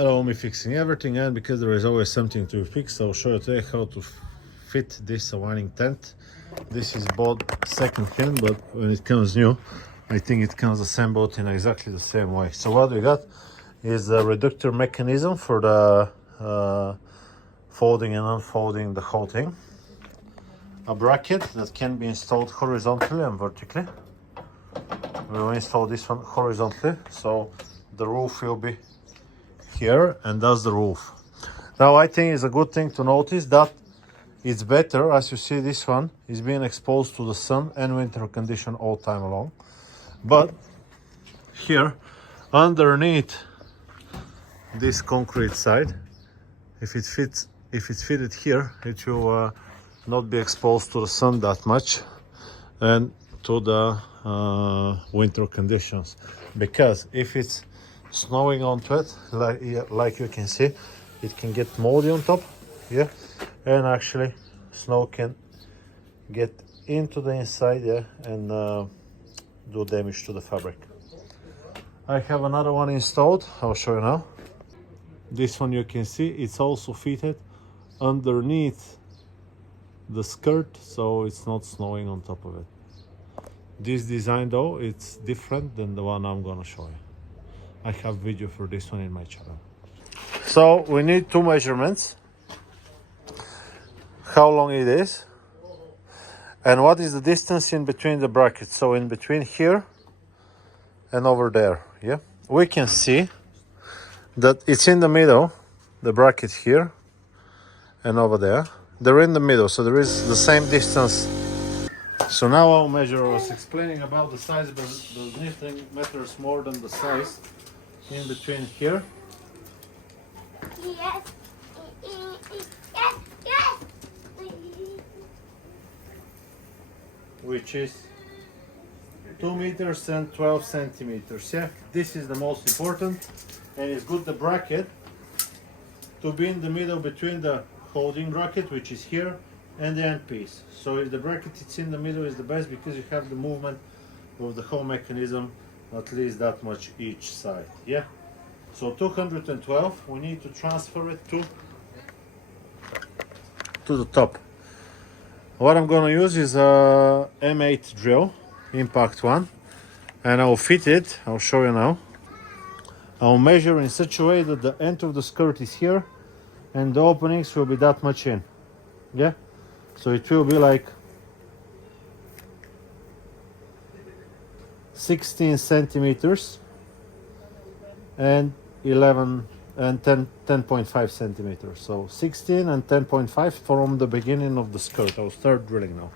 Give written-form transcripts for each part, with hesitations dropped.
allow me fixing everything, and because there is always something to fix, I'll show you today how to fit this awning tent. This is bought second hand, but when it comes new, I think it comes assembled in exactly the same way. So what we got is a reductor mechanism for the folding and unfolding the whole thing. A bracket that can be installed horizontally and vertically. We will install this one horizontally, so the roof will be here, and that's the roof. Now I think it's a good thing to notice that it's better, as you see this one is being exposed to the sun and winter condition all time long. But here underneath this concrete side, if it's fitted here, it will not be exposed to the sun that much and to the winter conditions, because if it's snowing onto it, like you can see, it can get moldy on top, yeah, and actually snow can get into the inside, yeah, and do damage to the fabric. I have another one installed, I'll show you now. This one you can see it's also fitted underneath the skirt, so it's not snowing on top of it. This design though, it's different than the one I'm gonna show you. I have video for this one in my channel. So we need two measurements, how long it is and what is the distance in between the brackets, so in between here and over there, yeah. We can see that it's in the middle, the bracket here and over there, they're in the middle, so there is the same distance. So now I'll measure. I was explaining about the size, but the knitting matters more than the size in between here. Yes. Which is 2 meters and 12 centimeters. Yeah, this is the most important, and it's good the bracket to be in the middle between the holding bracket, which is here, and the end piece. So if the bracket is in the middle, is the best, because you have the movement of the whole mechanism at least that much each side. Yeah. So 212, we need to transfer it to the top. What I'm going to use is a M8 drill, impact one, and I'll fit it. I'll show you now. I'll measure in such a way that the end of the skirt is here and the openings will be that much in. Yeah, so it will be like 16 centimeters and 11 and 10.5 centimeters. So 16 and 10.5 from the beginning of the skirt. I'll start drilling now.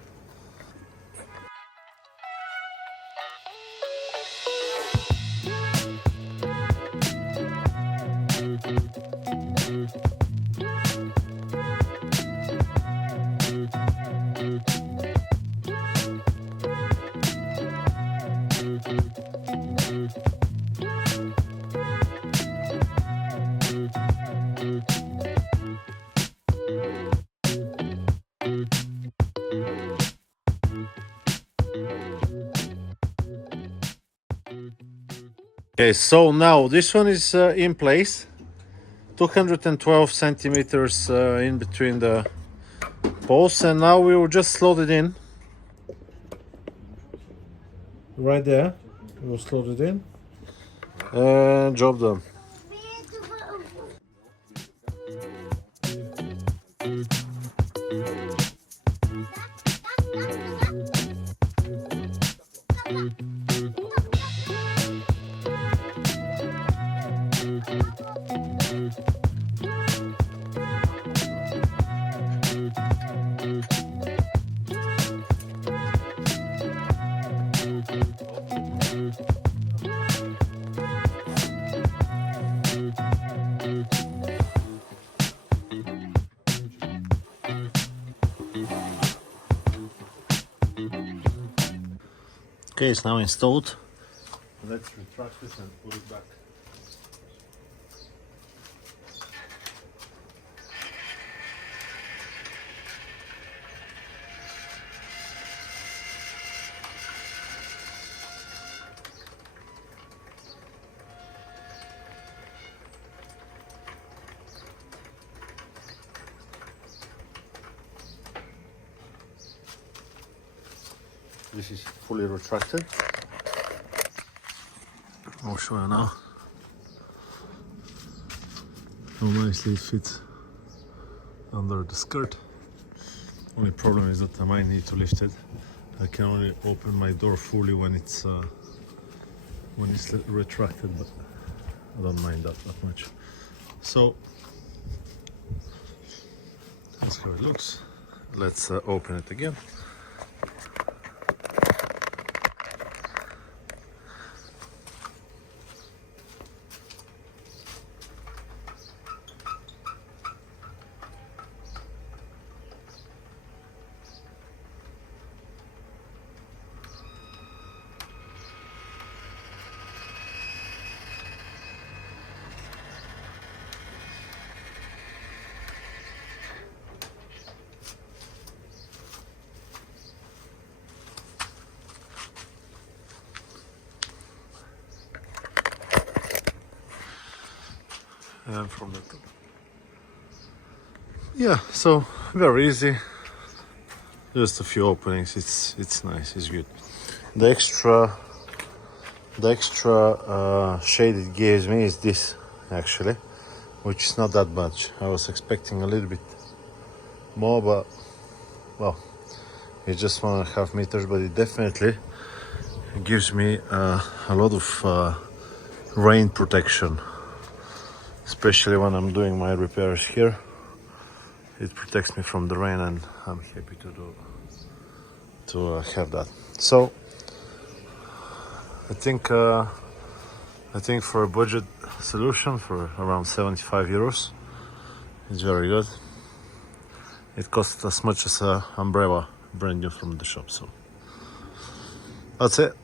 Okay, so now this one is in place, 212 centimeters in between the posts, and now we will just slot it in. Right there, we'll slot it in, and job done. Okay, it's now installed. Let's retract this and put it back. This is fully retracted. I'll show you now how nicely it fits under the skirt. Only problem is that I might need to lift it. I can only open my door fully when it's retracted, but I don't mind that much. So that's how it looks. Let's open it again. And from the top. Yeah, so very easy. Just a few openings. It's nice. It's good. The extra shade it gives me is this, actually, which is not that much. I was expecting a little bit more, but well, it's just 1.5 meters, but it definitely gives me a lot of rain protection, especially when I'm doing my repairs here. It protects me from the rain, and I'm happy to have that. So I think for a budget solution for around 75 euros, it's very good. It costs as much as an umbrella brand new from the shop. So that's it.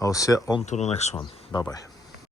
I'll see you on to the next one. Bye bye.